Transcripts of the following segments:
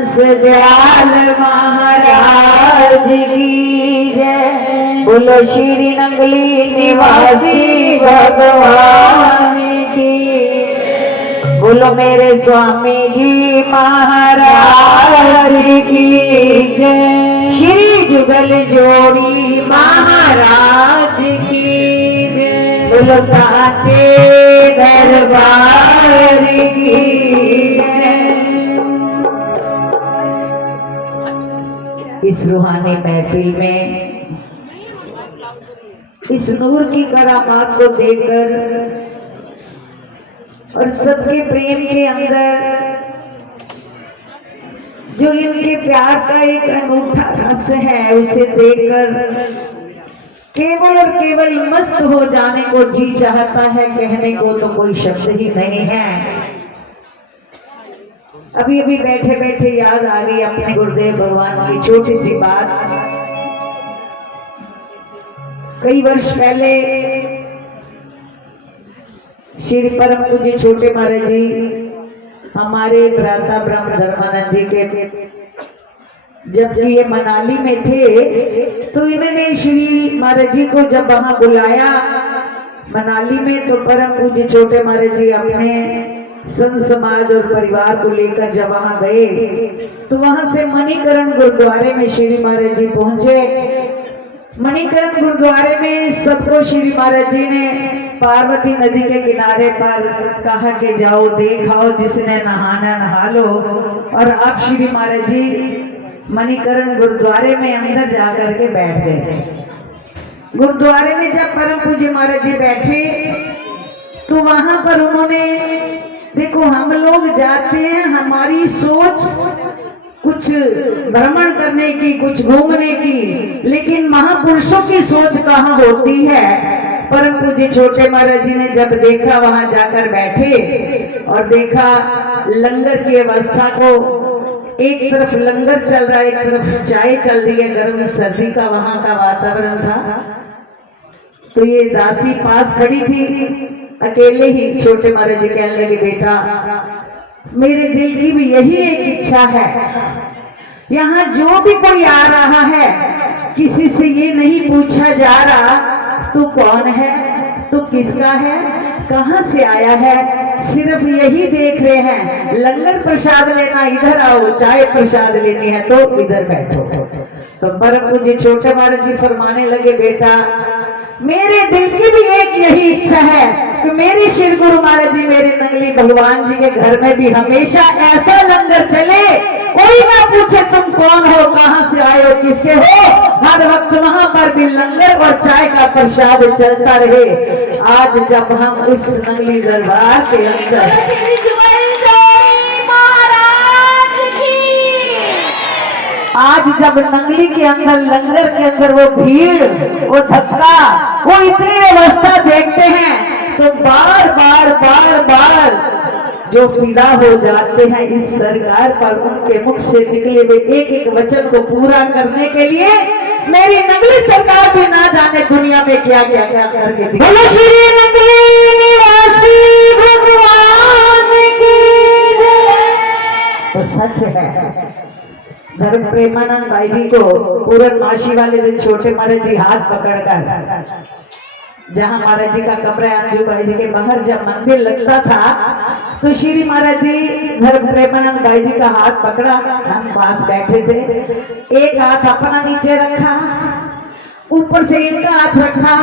हंस दयाल महाराज की जय। बोलो श्री नंगली निवासी भगवान की। बोलो मेरे स्वामी जी महाराज की जय। श्री जुगल जोड़ी महाराज की जय। बोलो साचे दरबार की जय। इस रूहानी महफिल में इस नूर की करामात को देखकर और सबके प्रेम के अंदर जो इनके प्यार का एक अनूठा रस है, उसे देखकर केवल और केवल मस्त हो जाने को जी चाहता है। कहने को तो कोई शब्द ही नहीं है। अभी अभी बैठे बैठे याद आ गई अपने गुरुदेव भगवान की छोटी सी बात। कई वर्ष पहले श्री परम पूज्य छोटे महाराज जी हमारे भ्राता ब्रह्म धर्मानंद जी के जब ये मनाली में थे तो इन्होंने श्री महाराज जी को जब वहां बुलाया मनाली में, तो परम पूज्य छोटे महाराज जी अपने संत समाज और परिवार को लेकर जब वहां गए तो वहां से मणिकरण गुरुद्वारे में श्री महाराज जी पहुंचे। मणिकरण गुरुद्वारे में सबको श्री महाराज जी ने पार्वती नदी के किनारे पर कहा कि जाओ देखाओ, जिसने नहाना नहा लो। और अब श्री महाराज जी मणिकरण गुरुद्वारे में अंदर जाकर के बैठ गए। गुरुद्वारे में जब परम पूज्य महाराज जी बैठे तो वहां पर उन्होंने, देखो हम लोग जाते हैं, हमारी सोच कुछ भ्रमण करने की, कुछ घूमने की, लेकिन महापुरुषों की सोच कहाँ होती है। परम पूज्य छोटे महाराज जी ने जब देखा, वहां जाकर बैठे और देखा लंगर की अवस्था को, एक तरफ लंगर चल रहा है, एक तरफ चाय चल रही है, गर्मी सर्दी का वहां का वातावरण था। तो ये दासी पास खड़ी थी अकेले ही। छोटे महाराज जी कहने लगे, बेटा मेरे दिल की भी यही एक इच्छा है, यहाँ जो भी कोई आ रहा है किसी से ये नहीं पूछा जा रहा तू कौन है, तू किसका है, कहाँ से आया है, सिर्फ यही देख रहे हैं लंगर प्रसाद लेना इधर आओ, चाय प्रसाद लेनी है तो इधर बैठो। तो परम पूज्य छोटे महाराज जी फरमाने लगे, बेटा मेरे दिल की भी एक यही इच्छा है कि मेरे श्री गुरु महाराज जी मेरे नंगली भगवान जी के घर में भी हमेशा ऐसा लंगर चले, कोई ना पूछे तुम कौन हो, कहां से आए हो, किसके हो, हर वक्त वहां पर भी लंगर और चाय का प्रसाद चलता रहे। आज जब हम इस नंगली दरबार के अंदर आज जब नंगली के अंदर लंगर के अंदर वो भीड़, वो धक्का, वो इतनी व्यवस्था देखते हैं तो बार बार बार बार जो फिदा हो जाते हैं इस सरकार पर, उनके मुख से निकले हुए एक एक वचन को पूरा करने के लिए मेरी नंगली सरकार भी ना जाने दुनिया में क्या क्या क्या करके दी। बोलो श्री नंगली निवासी भगवान की जय। तो सच है, धर्म प्रेमानंद भाई जी को पूर्णमासी वाले दिन छोटे महाराज जी हाथ पकड़कर, जहां महाराज जी का कमरा अंजू भाई जी के बाहर जब मंदिर लगता था तो श्री महाराज जी धर्म प्रेमानंद भाई जी का हाथ पकड़ा, हम पास बैठे थे, एक हाथ अपना नीचे रखा, ऊपर से इनका हाथ रखा,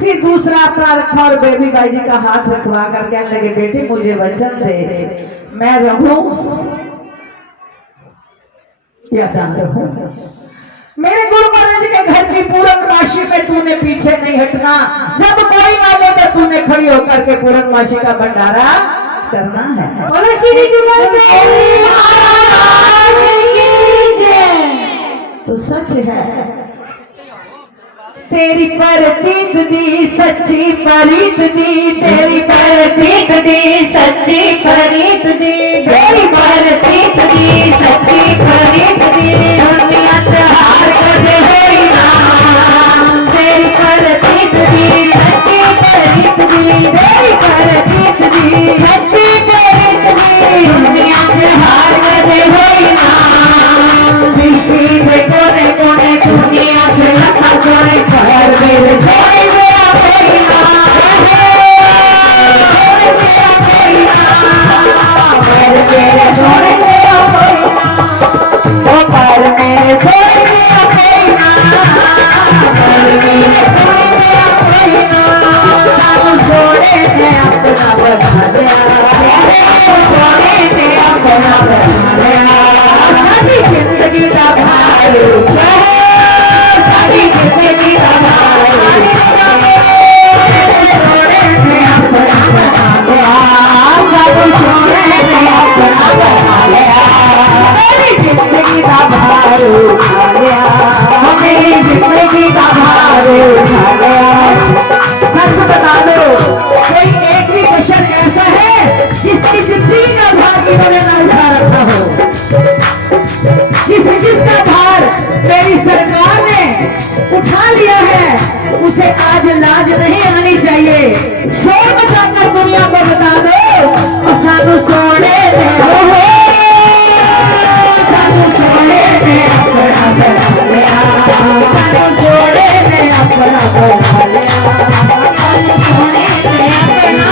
फिर दूसरा अपना रखा और बेबी भाई जी का हाथ रखवा कर कहने लगे, बेटे मुझे वचन दे, मैं रहूं या दान रहूं, मेरे गुरु महाराज जी के घर की पूर्णमासी में तूने पीछे नहीं हटना, जब कोई ना ले तो तूने खड़ी होकर के पूर्णमासी का भंडारा करना है। बोलो श्री तो सच है, तेरी परतीत दी सच्ची परीत दी, तेरी परतीत दी सच्ची परीत दी, तेरी परतीत दी सच्ची परीत दी, दुनिया हार कर होई ना, तेरी परतीत दी सच्ची परीत दी, तेरी परतीत दी सच्ची परीत दी, दुनिया हार कर होई ना, आज लाज नहीं आनी चाहिए। शोर मचाकर दुनिया को बता दो और सानू सोने दे, सानू सोने दे अपना बना लिया, सानू सोने दे अपना बना लिया, सानू सोने दे अपना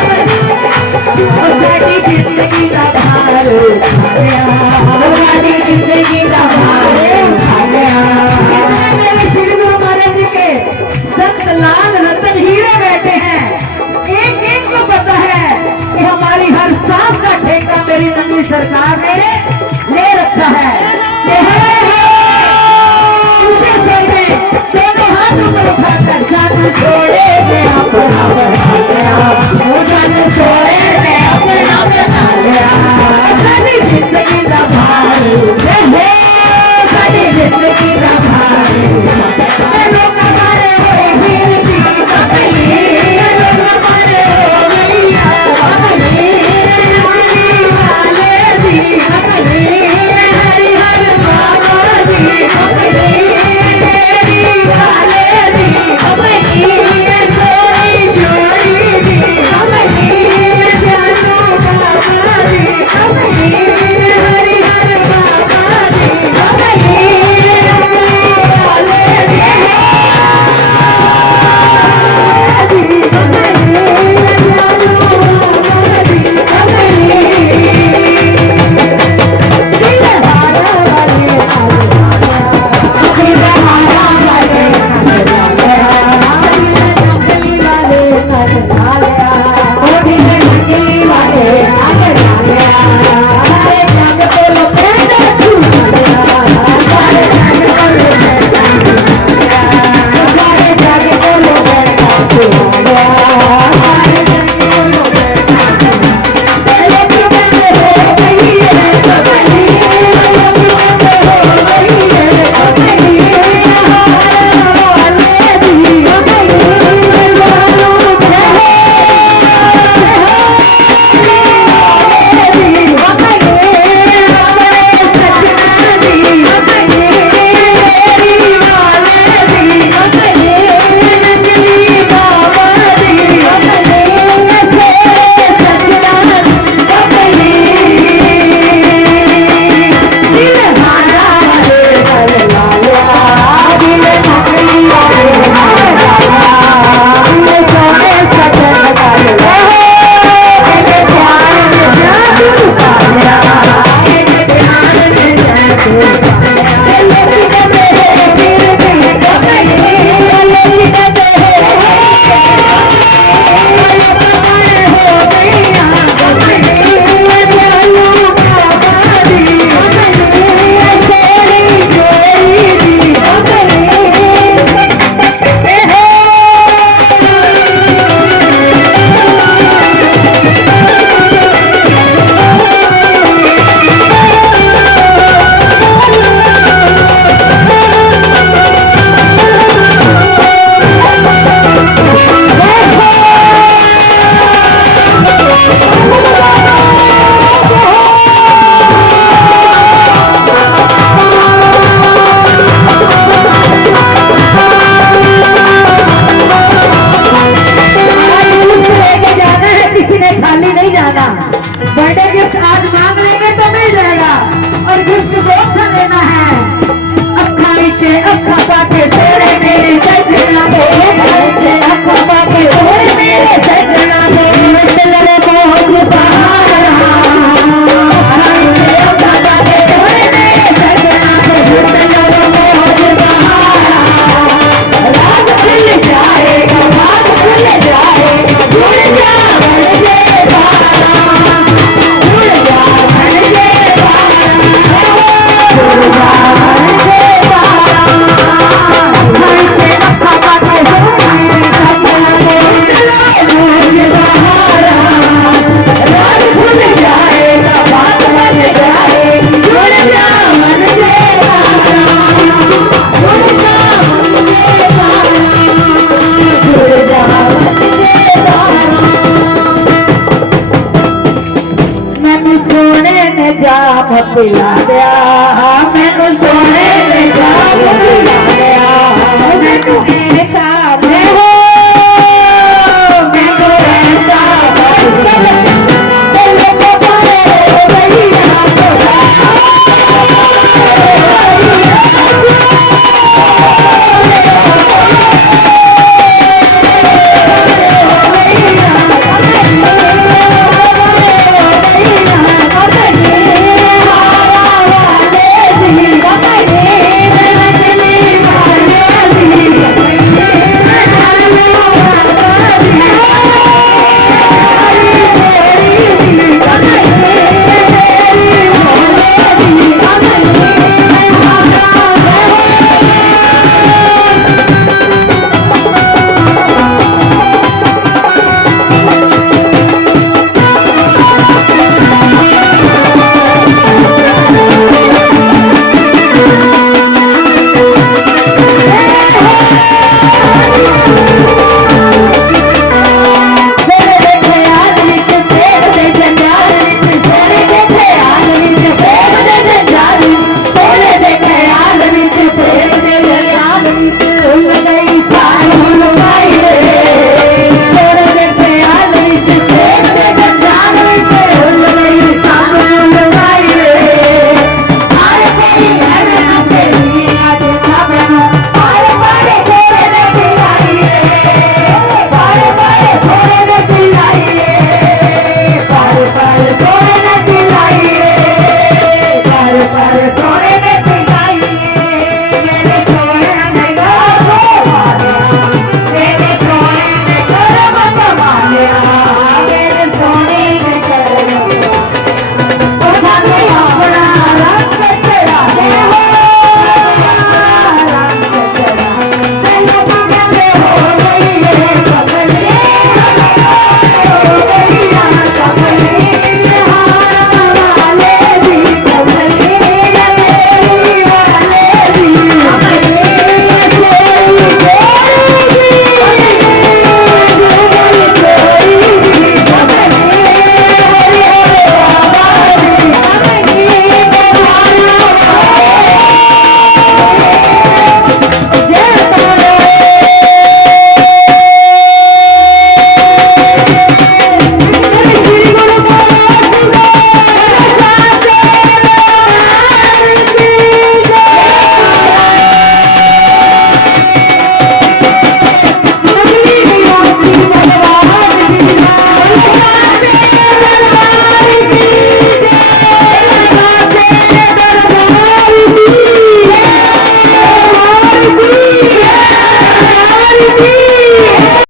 और साडी जिंदगी का भार उठा लिया, साडी जिंदगी का भार उठा लिया। मेरे श्री गुरु महाराज जी के संत लाल रतन हीरे बैठे हैं। एक एक को पता है कि हमारी हर सांस का ठेका मेरी नंदी सरकार ने ले रखा है। ऊंचे स्वर में दोनों हाथ ऊपर उठाकर सानू छोड़े में अपना बना लिया, सानू छोड़े में अपना बना लिया, सारी जिंदगी का भार उठे हो, सारी जिंदगी का भार लोग हमारे हो वीर जी कमली, लोग हमारे हो मैया कमली, नकली वाले जी कमली, हरिहर बाबा जी कमली, मेरी वाले जी कमली, सोई जोड़ी जी कमली, जानू बाबा जी कमली, हरिहर बाबा जी कमली, पिला दिया